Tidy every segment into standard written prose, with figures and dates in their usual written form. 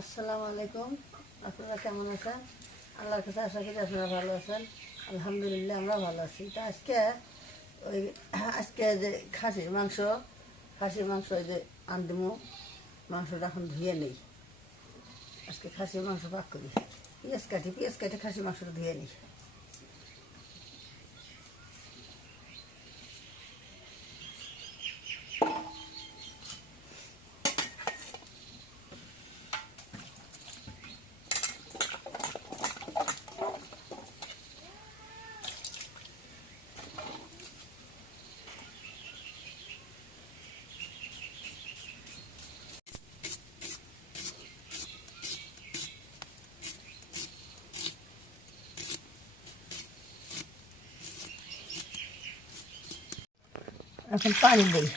আসসালামু আলাইকুম। আপনারা কেমন আছেন? আল্লাহর কাছে আশা করি আপনারা ভালো আছেন। আলহামদুলিল্লাহ আমরা ভালো আছি। তা আজকে যে খাসির মাংস এই যে আনদিমু, মাংসটা এখন ধুয়ে নেই। আজকে খাসির মাংস পাক করি। পেঁয়াজ কাটি খাসির মাংসটা ধুয়ে নিই। এখন পানি দিই।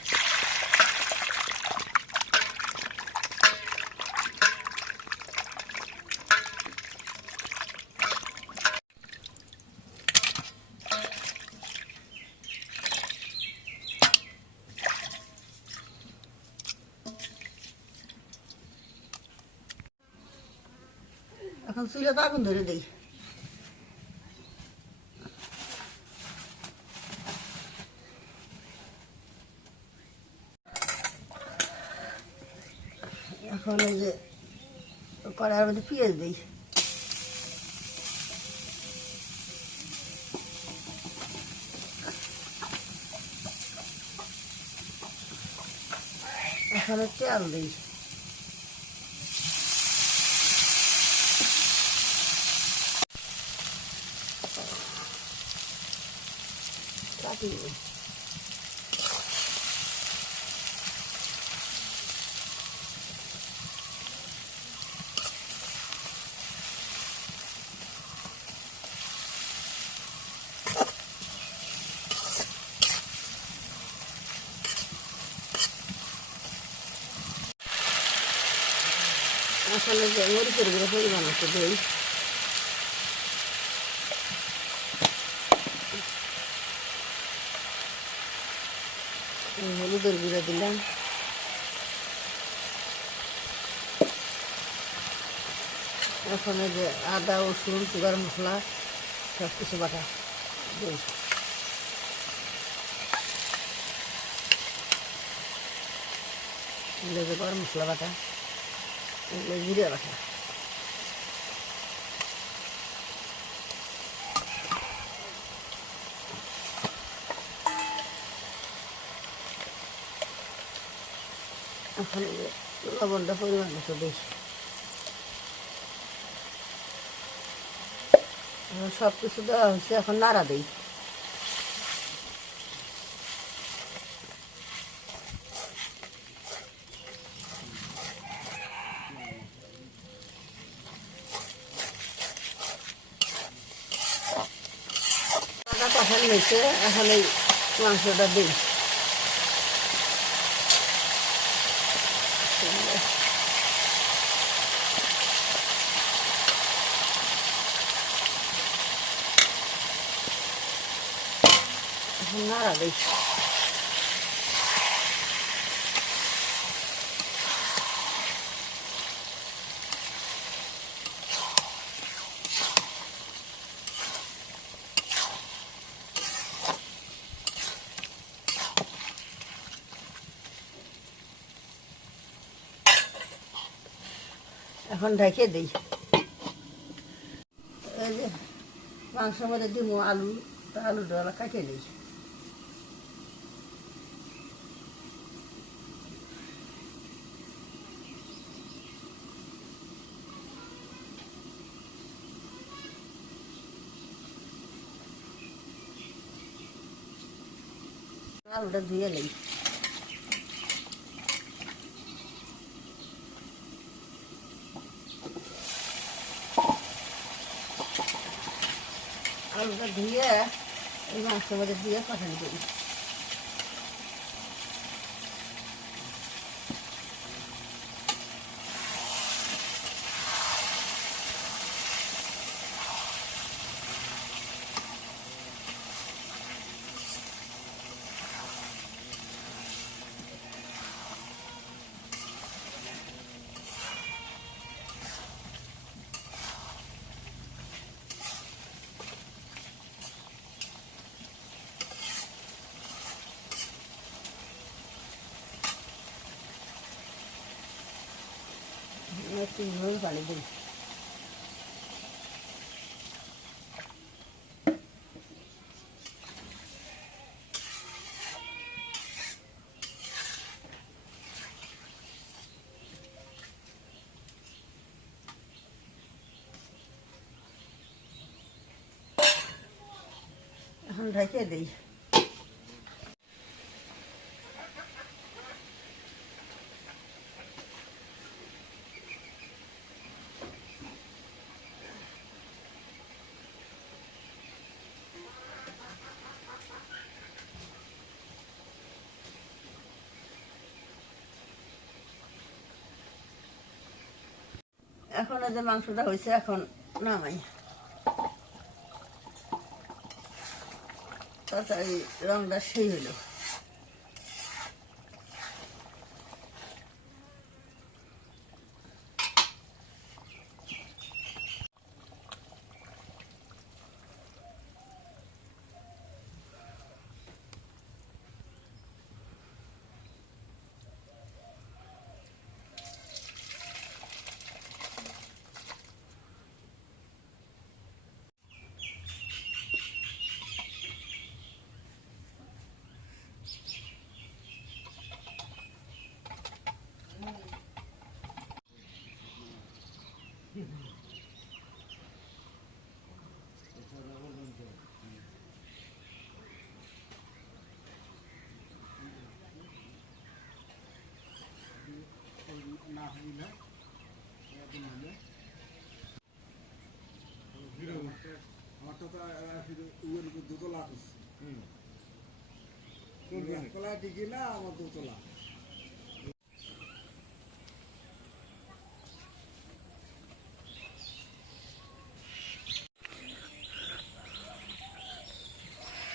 এখন চুলাতে আগুন ধরে দিই। এখন এই যে কড়াইয়ের মধ্যে পেঁয়াজ দিই। এখন তেল দিই। কাটি দিই। আসলে যে মরিচের গুঁড়ো পরিমাণ আছে দিই। হলুদের গুঁড়ো দিলাম। এখন এই যে আদা রসুন গরম মশলা সব কিছু বাটা দিই। এগুলো যে গরম মশলা বাটা, এগুলো জিরে বাটা। এখন লবণটা পরিমাণ মতো দিই। সব কিছু দেওয়া হয়েছে, এখন নাড়া দিই। আদা কষানো হয়েছে, এখন এই মাংসটা দিই। এখন নাড়া দিই। এখন ঢেকে দিই। এই যে মাংসের মধ্যে দিব আলু ডলা কাটিয়ে দিই। আলুটা ধুয়ে নিই। আলুটা ধুয়ে এই মাংসের মধ্যে দিয়ে কষানি করি। একটু নুন পানি দিই। এখন ঢেকে দিই। এখন যে মাংসটা হয়েছে এখন নামাই। তরকারি রংটা সেই হলো।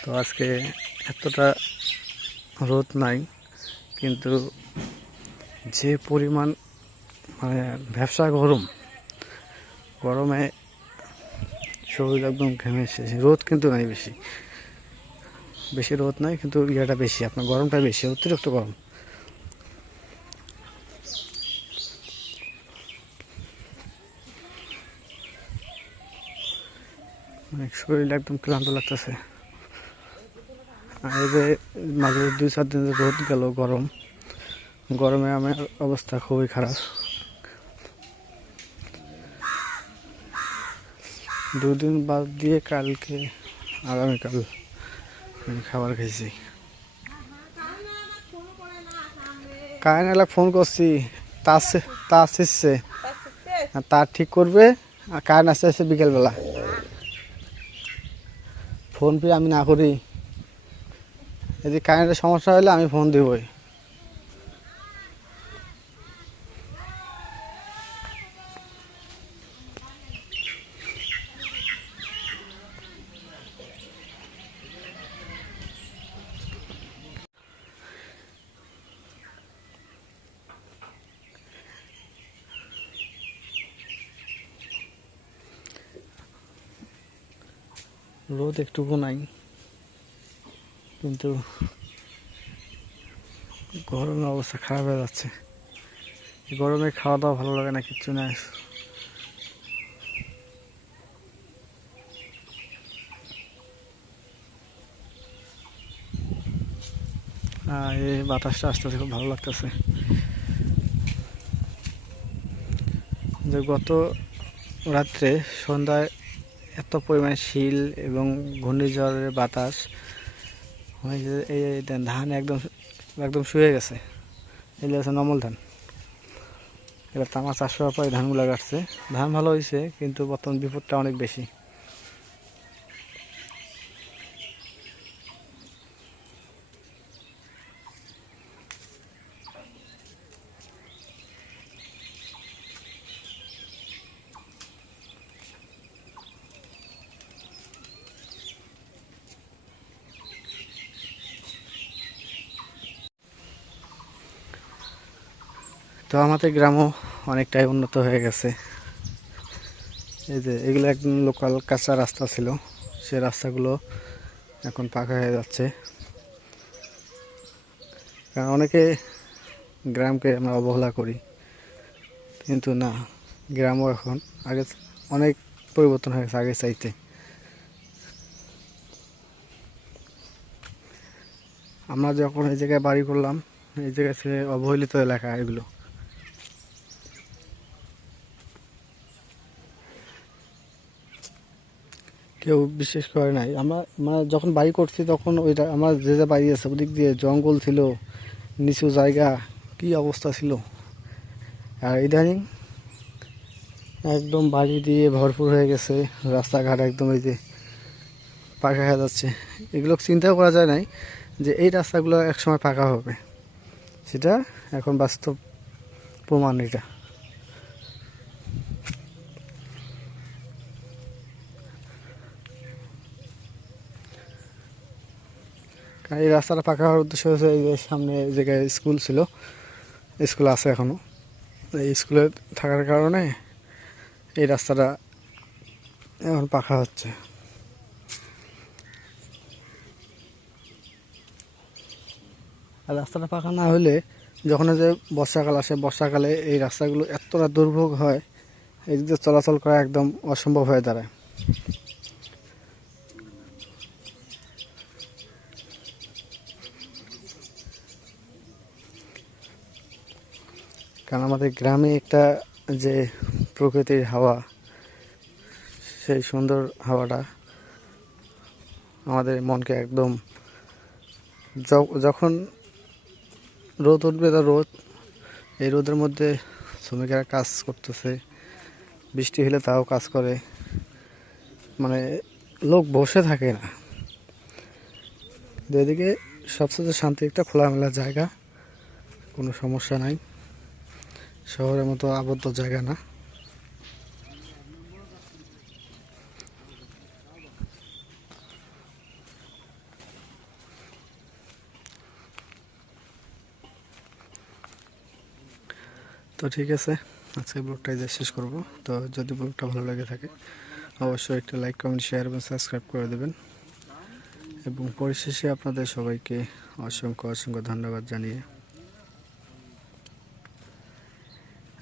তো আজকে এতটা রোদ নাই, কিন্তু যে পরিমাণ মানে ব্যবসা গরমে শরীর একদম ঘেমে শেষ। রোদ কিন্তু নাই বেশি, বেশি রোদ নাই, কিন্তু ইয়েটা বেশি, আপনার গরমটা বেশি, অতিরিক্ত গরম। মানে শরীর একদম ক্লান্ত লাগতেছে। আর এই যে মাঝে 2-4 দিন রোদ গেল, গরমে আমার অবস্থা খুবই খারাপ। 2 দিন বাদ দিয়ে আগামীকাল আমি খাবার খাইছি। কারেন্ট এলাকা ফোন করছি, তা আসছে, তার ঠিক করবে, আর কারেন্ট আসছে বিকেলবেলা। ফোন পে আমি না করি, যদি কারেন্টের সমস্যা হলে আমি ফোন দেবই। রোদ একটুকু নাই, কিন্তু গরমের অবস্থা খারাপ হয়ে যাচ্ছে। গরমে খাওয়া দাওয়া ভালো লাগে না, কিচ্ছু না। এই বাতাসটা আসতেছে, খুব ভালো লাগতেছে। যে গত রাত্রে সন্ধ্যায় এত পরিমাণে শিল এবং ঘূর্ণিঝড়ের বাতাস হয়েছে, এই ধান একদম একদম শুয়ে গেছে। এই হচ্ছে নমল ধান। এবার তামা চাষ করার পরে ধানগুলো কাটছে। ধান ভালো হয়েছে, কিন্তু বর্তমান বিপদটা অনেক বেশি। তো আমাদের গ্রামও অনেকটাই উন্নত হয়ে গেছে। এই যে এগুলো একদম লোকাল কাঁচা রাস্তা ছিল, সে রাস্তাগুলো এখন পাকা হয়ে যাচ্ছে। কারণ অনেকে গ্রামকে আমরা অবহেলা করি, কিন্তু না, গ্রামও এখন আগে অনেক পরিবর্তন হয়ে গেছে আগে চাইতে। আমরা যখন এই জায়গায় বাড়ি করলাম, এই জায়গায় ছিল অবহেলিত এলাকা এগুলো। কেউ বিশেষ করে নাই। আমরা মানে যখন বাড়ি করছি তখন ওইটা আমার যে বাড়ি আছে ওদিক দিয়ে জঙ্গল ছিল, নিচু জায়গা, কি অবস্থা ছিল। আর ইদানিং একদম বাড়ি দিয়ে ভরপুর হয়ে গেছে, রাস্তাঘাট একদম এই যে পাকা হয়ে যাচ্ছে। এগুলো চিন্তাও করা যায় নাই যে এই রাস্তাগুলো একসময় পাকা হবে, সেটা এখন বাস্তব প্রমাণ এটা। কারণ এই রাস্তাটা পাকা হওয়ার উদ্দেশ্য হচ্ছে এই যে সামনে এই জায়গায় স্কুল ছিল, স্কুল আছে এখনো, এই স্কুলে থাকার কারণে এই রাস্তাটা এখন পাকা হচ্ছে। আর রাস্তাটা পাকা না হলে যখন যে বর্ষাকাল আসে, বর্ষাকালে এই রাস্তাগুলো এতটা দুর্ভোগ হয়, এই দিকে চলাচল করা একদম অসম্ভব হয়ে দাঁড়ায়। কারণ আমাদের গ্রামে একটা যে প্রকৃতির হাওয়া, সেই সুন্দর হাওয়াটা আমাদের মনকে একদম, যখন রোদ উঠবে তা রোদ, এই রোদের মধ্যে শ্রমিকেরা কাজ করতেছে, বৃষ্টি হলে তাও কাজ করে, মানে লোক বসে থাকে না। এদিকে সবচেয়ে শান্তি একটা খোলামেলা জায়গা, কোনো সমস্যা নাই, শহরের মতো আবদ্ধ জায়গা না। তো ঠিক আছে, আজকে ব্লগটা এই শেষ করব। তো যদি ব্লগটা ভালো লেগে থাকে অবশ্যই একটা লাইক, কমেন্ট, শেয়ার এবং সাবস্ক্রাইব করে দেবেন। এবং পরিশেষে আপনাদের সবাইকে অসংখ্য অসংখ্য ধন্যবাদ জানিয়ে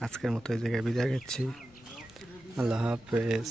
আজকের মতো এই জায়গায় বিদায় নিচ্ছি। আল্লাহ হাফেজ।